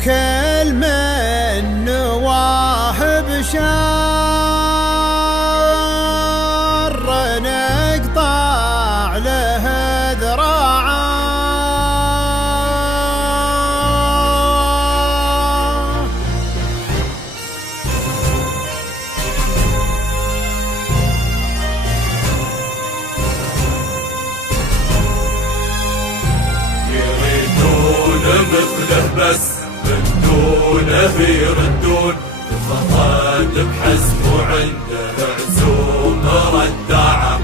وكل من نواهب شر نقطع له ذراعه. يريدون مثله بس من دونه يردون، تفرد بحزم وعنده عزوم رداعة.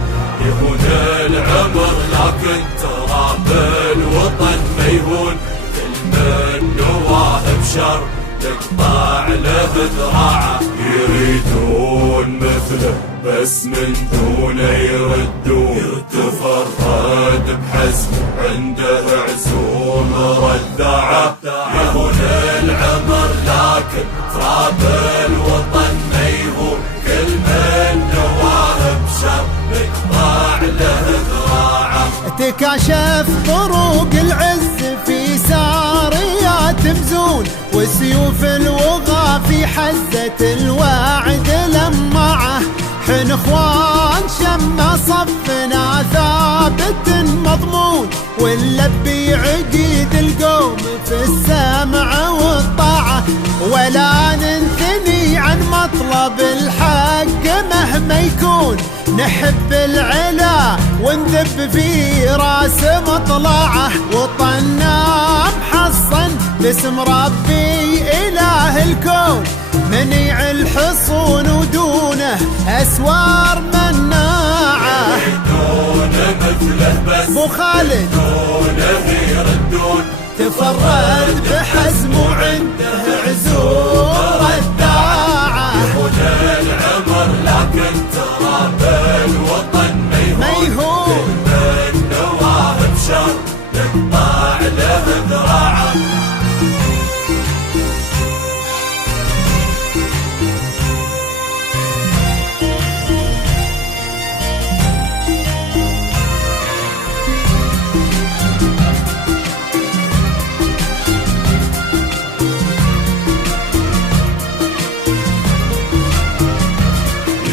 يهون العمر لكن ترى بالوطن ما يهون، كل من نواهب شر تقطع له ذراعه. يريدون مثله بس من دونه يردون، تفرد بحزم عنده عزوم رداعة. يهون العمر لكن تراب الوطن ما يهون، كل من نواهب شر يقطع له ذراعه. تكاشف طرق العز في ساريات مزون، وسيوف الوغى في حزة الوعد لمعه. حن اخوان شم صفنا ثابت مضمون، ونلبي عقيد القوم في السمع والطاعة. ولا ننثني عن مطلب الحق مهما يكون، نحب العلا ونذب في راس مطلعه. وطننا محصن باسم ربي إله الكون، منيع الحصون ودونه أسوار مناعة. يريدون مثله بس بو خالد دونه يردون، تفرد بحزم وعنده عزوم رداعة. يهون العمر لكن ترى بالوطن ما يهون، كل من نواهب شر تقطع له ذراعه.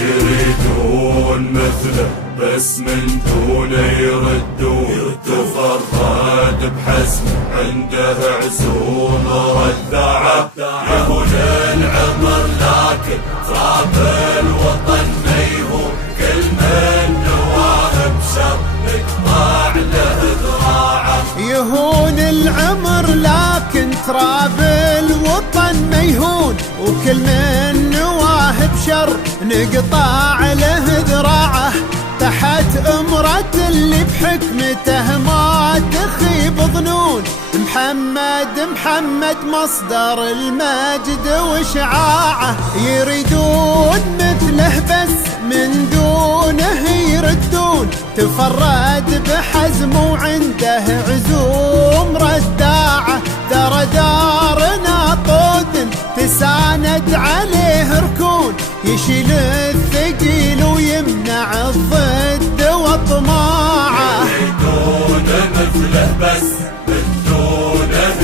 يريدون مثله بس من دونه يردون، تفرد بحزم عنده عزوم رداعة. يهون العمر لكن تراب الوطن ما يهون، كل من نواهب شر يقطع له ذراعه. يهون العمر لكن تراب الوطن ما يهون، وكل من نواهب شر نقطع له ذراعه. تحت أمرة اللي بحكمته ما تخيب ظنون، محمد مصدر المجد وشعاعه. يريدون مثله بس من دونه يردون، تفرد بحزم وعنده عزوم رداعة. دارنا طود تساند عليه ركون، يشيل الثقيل ويمنع الضد وطماعه. يريدون مثله بس من دونه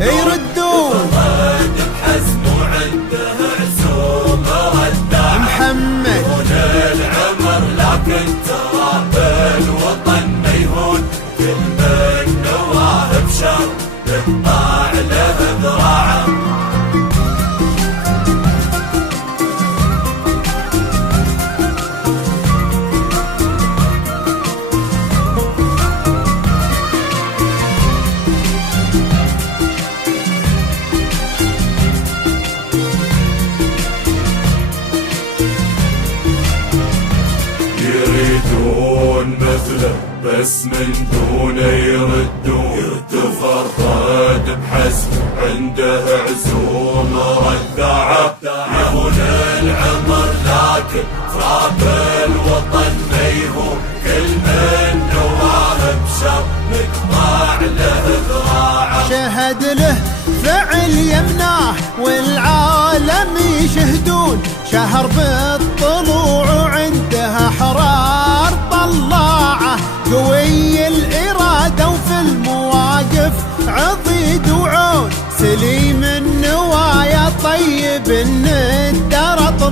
يردون، تفرد بحزم وعنده عزوم رداعة. محمد يهون العمر لكن ترى بالوطن ما يهون، كل من نواهب شر تقطع له ذراعه. يريدون مثله بس من دونه يردون، تفرد بحزم عنده عزوم رداعة. يهون العمر لكن تراب الوطن ما يهون، كل من نواهب شر نقطع له ذراعه. شهد له فعل يمناه والعالم يشهدون، شهر بالطلوع وعنده حرار طلاعه. قوي الإرادة وفي المواقف عضيد وعون، سليم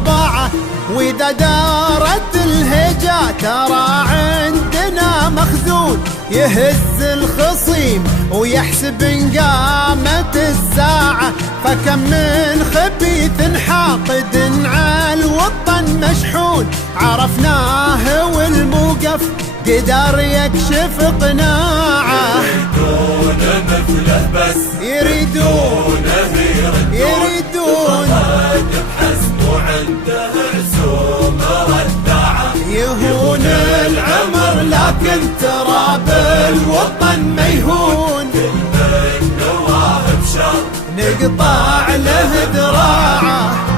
طباعه، واذا دارت الهجا ترى عندنا مخزون، يهز الخصيم ويحسب ان قامت الساعه، فكم من خبيث حاقد على الوطن مشحون، عرفناه والموقف قدر يكشف قناعه. يريدون مثله بس يريدون بحزم وعنده عزوم ردعه، يهون العمر لكن ترى بالوطن ما يهون، كل من نواه بشر نقطع له ذراعه.